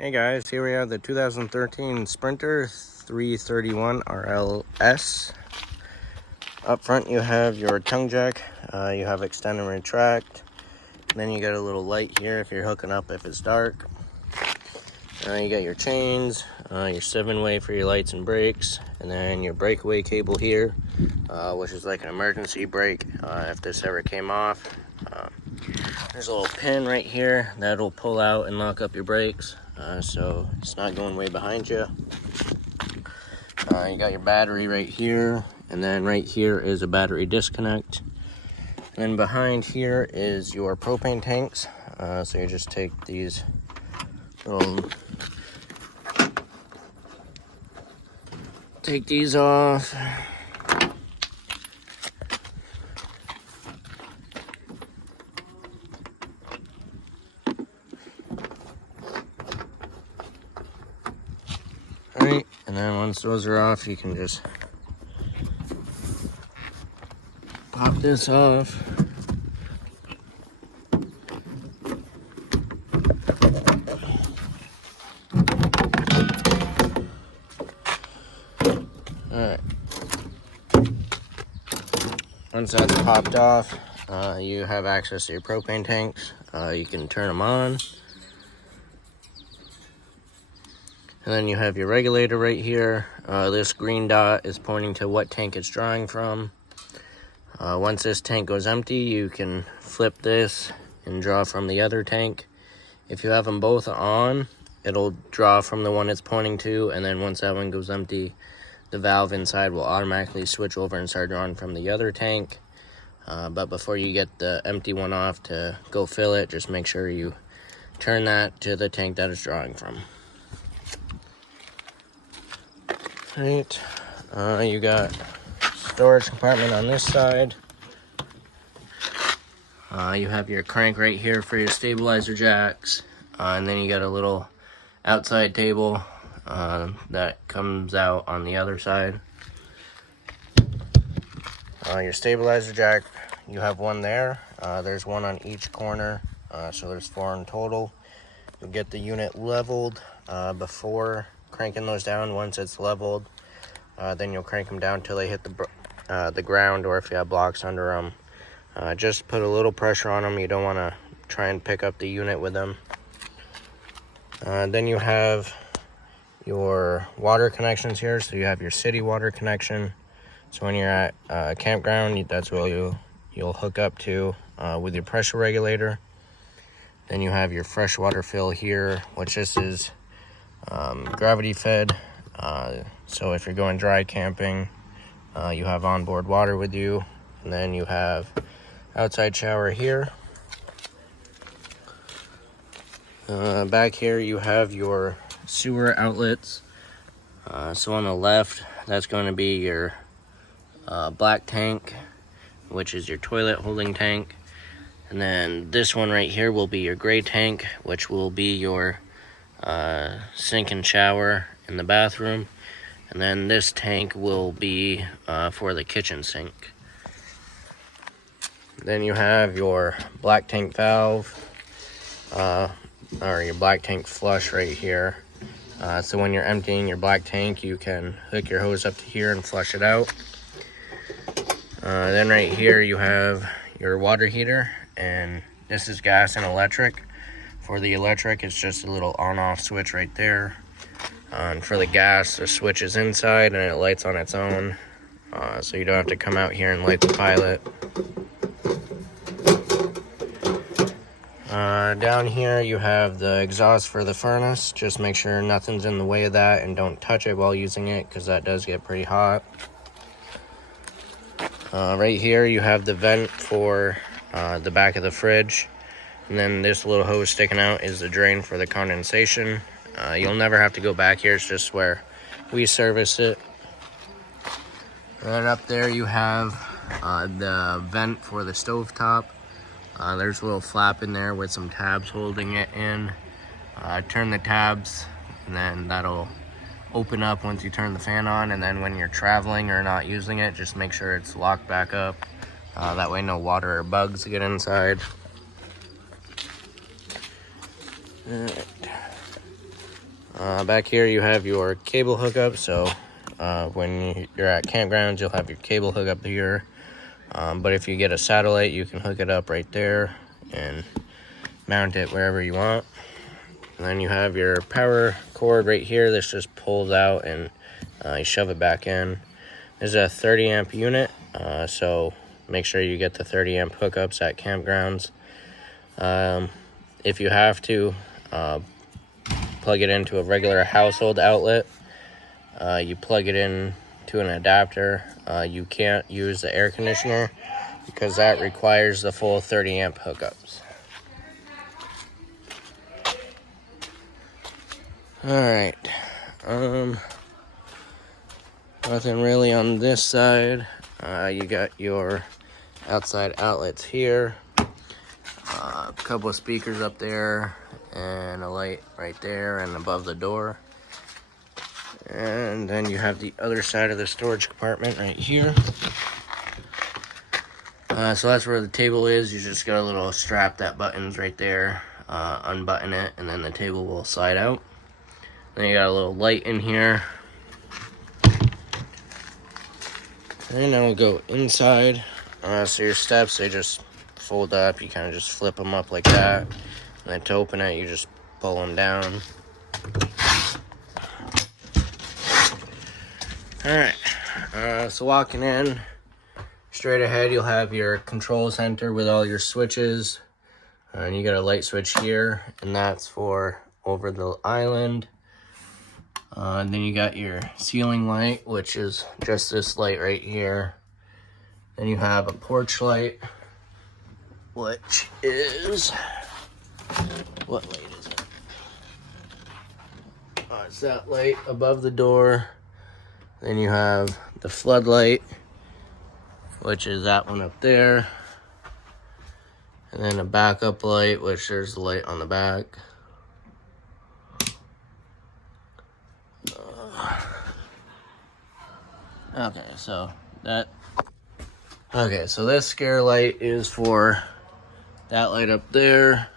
Hey guys, here we have the 2013 Sprinter 331 RLS. Up front you have your tongue jack, you have extend and retract, and then you got a little light here if you're hooking up if it's dark. You got your chains, your 7-way for your lights and brakes, and then your breakaway cable here, which is like an emergency brake if this ever came off. There's a little pin right here that'll pull out and lock up your brakes, so it's not going way behind you. You got your battery right here, and then right here is a battery disconnect. And then behind here is your propane tanks. So you just take these off. Alright, and then once those are off, you can just pop this off. Alright. Once that's popped off, you have access to your propane tanks. You can turn them on. And then you have your regulator right here. This green dot is pointing to what tank it's drawing from. Once this tank goes empty, you can flip this and draw from the other tank. If you have them both on, it'll draw from the one it's pointing to, and then once that one goes empty, the valve inside will automatically switch over and start drawing from the other tank. But before you get the empty one off to go fill it, just make sure you turn that to the tank that it's drawing from. Right, you got storage compartment on this side. You have your crank right here for your stabilizer jacks, and then you got a little outside table that comes out on the other side. Your stabilizer jack, you have one there. There's one on each corner, so there's 4 in total. You'll get the unit leveled before cranking those down. Once it's leveled, then you'll crank them down till they hit the ground, or if you have blocks under them, just put a little pressure on them. You don't want to try and pick up the unit with them. Then you have your water connections here. So you have your city water connection. So when you're at a campground, that's what you'll hook up to with your pressure regulator. Then you have your freshwater fill here, which this is gravity fed. So if you're going dry camping, you have onboard water with you. And then you have outside shower here. Back here you have your sewer outlets. So on the left, that's going to be your black tank, which is your toilet holding tank. And then this one right here will be your gray tank, which will be your sink and shower in the bathroom. And then this tank will be for the kitchen sink. Then you have your black tank valve, or your black tank flush right here. So when you're emptying your black tank, you can hook your hose up to here and flush it out. Then right here you have your water heater, and this is gas and electric. For the electric, it's just a little on-off switch right there. And for the gas, the switch is inside and it lights on its own. So you don't have to come out here and light the pilot. Down here you have the exhaust for the furnace. Just make sure nothing's in the way of that and don't touch it while using it, because that does get pretty hot. Right here you have the vent for the back of the fridge. And then this little hose sticking out is the drain for the condensation. You'll never have to go back here, it's just where we service it. Right up there you have the vent for the stovetop. There's a little flap in there with some tabs holding it in. Turn the tabs, and then that'll open up once you turn the fan on. And then when you're traveling or not using it, just make sure it's locked back up. That way no water or bugs get inside. Alright. Back here you have your cable hookup, so when you're at campgrounds you'll have your cable hookup here. But if you get a satellite, you can hook it up right there and mount it wherever you want. And then you have your power cord right here. This just pulls out and you shove it back in. This is a 30 amp unit, so make sure you get the 30 amp hookups at campgrounds. If you have to, plug it into a regular household outlet. You plug it in to an adapter. You can't use the air conditioner because that requires the full 30 amp hookups. Alright, nothing really on this side. You got your outside outlets here, a couple of speakers up there, and a light right there and above the door. And then you have the other side of the storage compartment right here. So that's where the table is. You just got a little strap that buttons right there. Unbutton it, and then the table will slide out. Then you got a little light in here. And then we'll go inside. So your steps, they just fold up. You kind of just flip them up like that. And then to open it, you just pull them down. Alright, so walking in, straight ahead you'll have your control center with all your switches. And you got a light switch here, and that's for over the island. And then you got your ceiling light, which is just this light right here. Then you have a porch light, which is, what light is it? Oh, it's that light above the door. Then you have the floodlight, which is that one up there. And then a backup light, which there's the light on the back. So this scare light is for that light up there.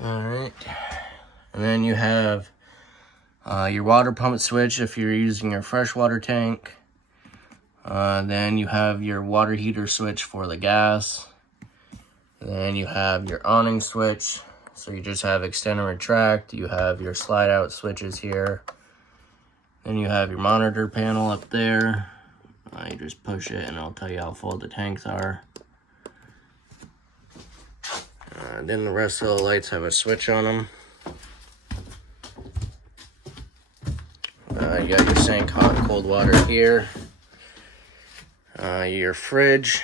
Alright, and then you have your water pump switch if you're using your freshwater tank. Then you have your water heater switch for the gas. Then you have your awning switch, so you just have extend and retract. You have your slide out switches here. Then you have your monitor panel up there. You just push it and it'll tell you how full the tanks are. Then the rest of the lights have a switch on them. You got your sink, hot and cold water here. Your fridge,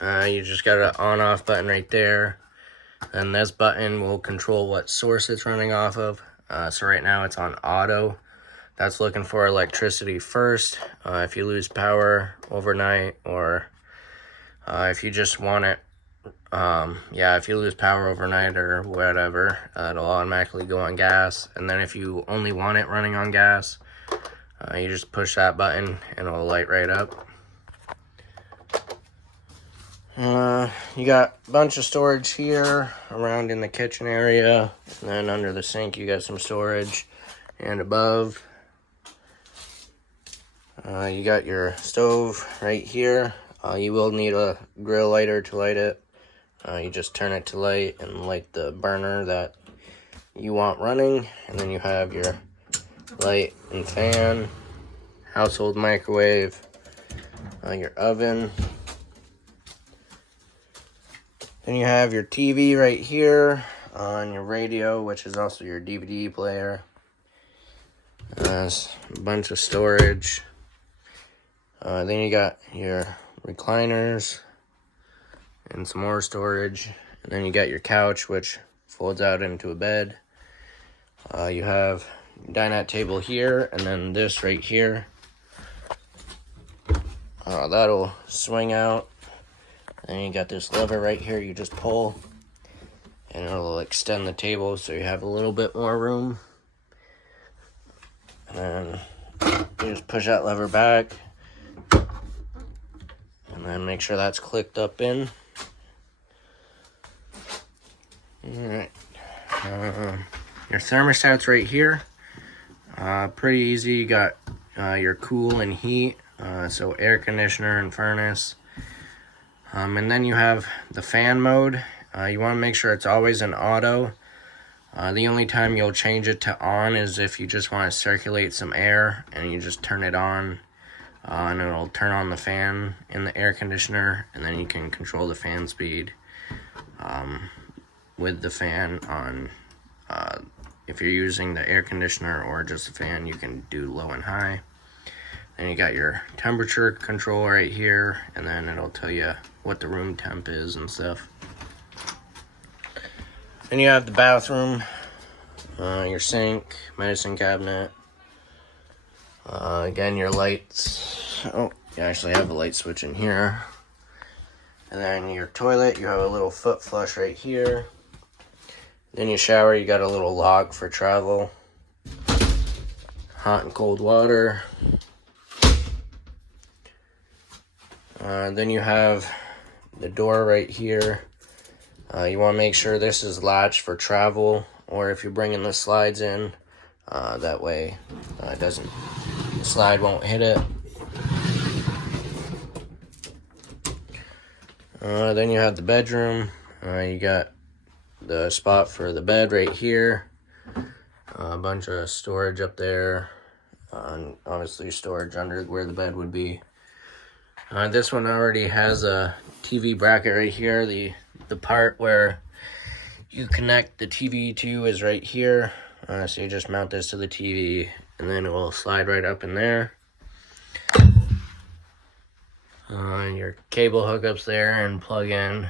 you just got an on-off button right there. And this button will control what source it's running off of. So right now it's on auto. That's looking for electricity first. If you lose power overnight, or if you just want it, if you lose power overnight or whatever, it'll automatically go on gas. And then if you only want it running on gas, you just push that button and it'll light right up. You got a bunch of storage here around in the kitchen area, and then under the sink you got some storage, and above you got your stove right here. You will need a grill lighter to light it. You just turn it to light and light the burner that you want running, and then you have your light and fan, household microwave, your oven. Then you have your TV right here, on your radio, which is also your DVD player. A bunch of storage. Then you got your recliners and some more storage. And then you got your couch, which folds out into a bed. You have your dinette table here, and then this right here. That'll swing out. And you got this lever right here, you just pull, and it'll extend the table so you have a little bit more room. And then you just push that lever back, and then make sure that's clicked up in. Alright. Your thermostat's right here. Pretty easy. You got your cool and heat, so air conditioner and furnace. And then you have the fan mode. You want to make sure it's always in auto. The only time you'll change it to on is if you just want to circulate some air, and you just turn it on, and it'll turn on the fan in the air conditioner, and then you can control the fan speed with the fan on. If you're using the air conditioner or just the fan, you can do low and high. Then you got your temperature control right here, and then it'll tell you what the room temp is and stuff. Then you have the bathroom, your sink, medicine cabinet. Again, your lights. Oh, you actually have a light switch in here. And then your toilet, you have a little foot flush right here. Then your shower, you got a little lock for travel. Hot and cold water. Then you have the door right here. You want to make sure this is latched for travel, or if you're bringing the slides in, that way the slide won't hit it. Then you have the bedroom. You got the spot for the bed right here. A bunch of storage up there. And obviously storage under where the bed would be. This one already has a TV bracket right here. The part where you connect the TV to is right here. So you just mount this to the TV, and then it will slide right up in there. Your cable hookups there and plug in.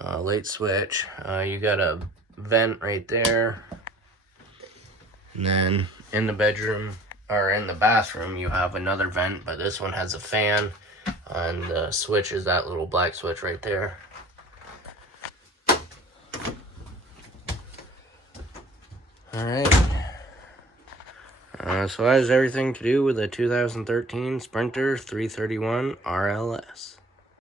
Light switch. You got a vent right there. And then in the bedroom, or in the bathroom, you have another vent, but this one has a fan. And the switch is that little black switch right there. Alright. So that is everything to do with the 2013 Sprinter 331 RLS.